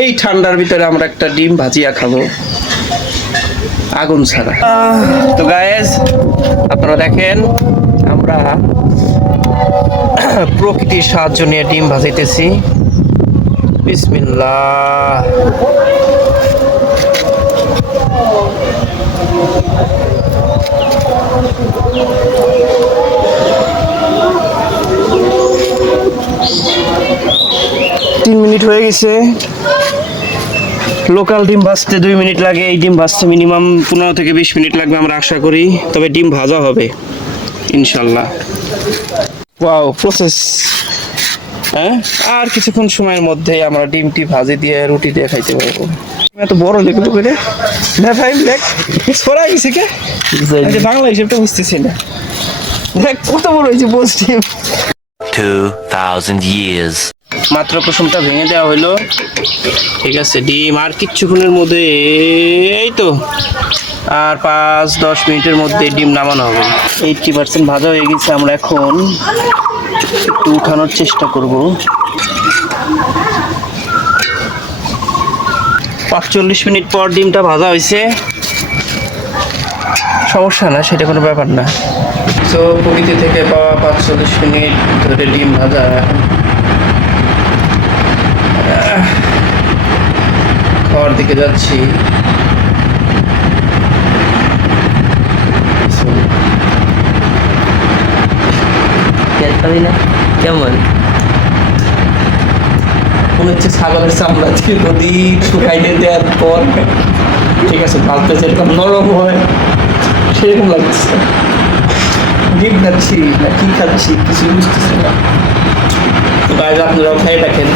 এই ঠান্ডার ভিতরে আমরা একটা ডিম ভাজিয়া খাবো আগুন ছাড়া। তো গায়েস আপনারা দেখেন আমরা প্রকৃতির সাহায্য নিয়ে ডিম ভাজিতেছি। বিসমিল্লাহ। তিন মিনিট হয়ে গেছে। লোকাল ডিম ভাজতে 2 মিনিট লাগে, এই ডিম ভাজতে মিনিমাম 15 থেকে 20 মিনিট লাগবে আমরা আশা করি। তবে ডিম ভাজা হবে ইনশাল্লাহ। Wow process. হ্যাঁ, আর কিছুক্ষণ সময়ের মধ্যেই আমরা ডিমটি ভাজি দিয়ে রুটি দিয়ে খাইতে পারবো। এত বড় লেগে করে না ভাই, দেখ ছড়াই গেছে কে বাংলা হিসেবটা বুঝতেছি না। দেখ কত বড় হয়েছে পোস্ট। 2000 years মাত্র কুসুমটা ভেঙে দেওয়া হলো। ঠিক আছে, ডিম আর কিচ্ছুক্ষণের মধ্যে, এই তো আর 5-10 মিনিটের মধ্যে ডিম নামানো হবে। 80% ভাজা হয়ে গেছে। আমরা এখন একটু উঠানোর চেষ্টা করব। 45 মিনিট পর ডিমটা ভাজা হয়েছে। সমস্যা না, সেটা কোনো ব্যাপার না। তো প্রকৃতি থেকে পাওয়া 45 মিনিট ধরে ডিম ভাজা। খাওয়ার দিকে যাচ্ছি। কেমন মনে হচ্ছে ছাগলের চামড়া দিয়ে নদী শুকাইয়ে দেওয়ার পর, ঠিক আছে, ভালতে যেরকম নরম হয় সেরকম লাগছে। ডিম খাচ্ছি না কি খাচ্ছি কিছু বুঝতেছি না। তো বাইরে আপনারাও খাই দেখেন।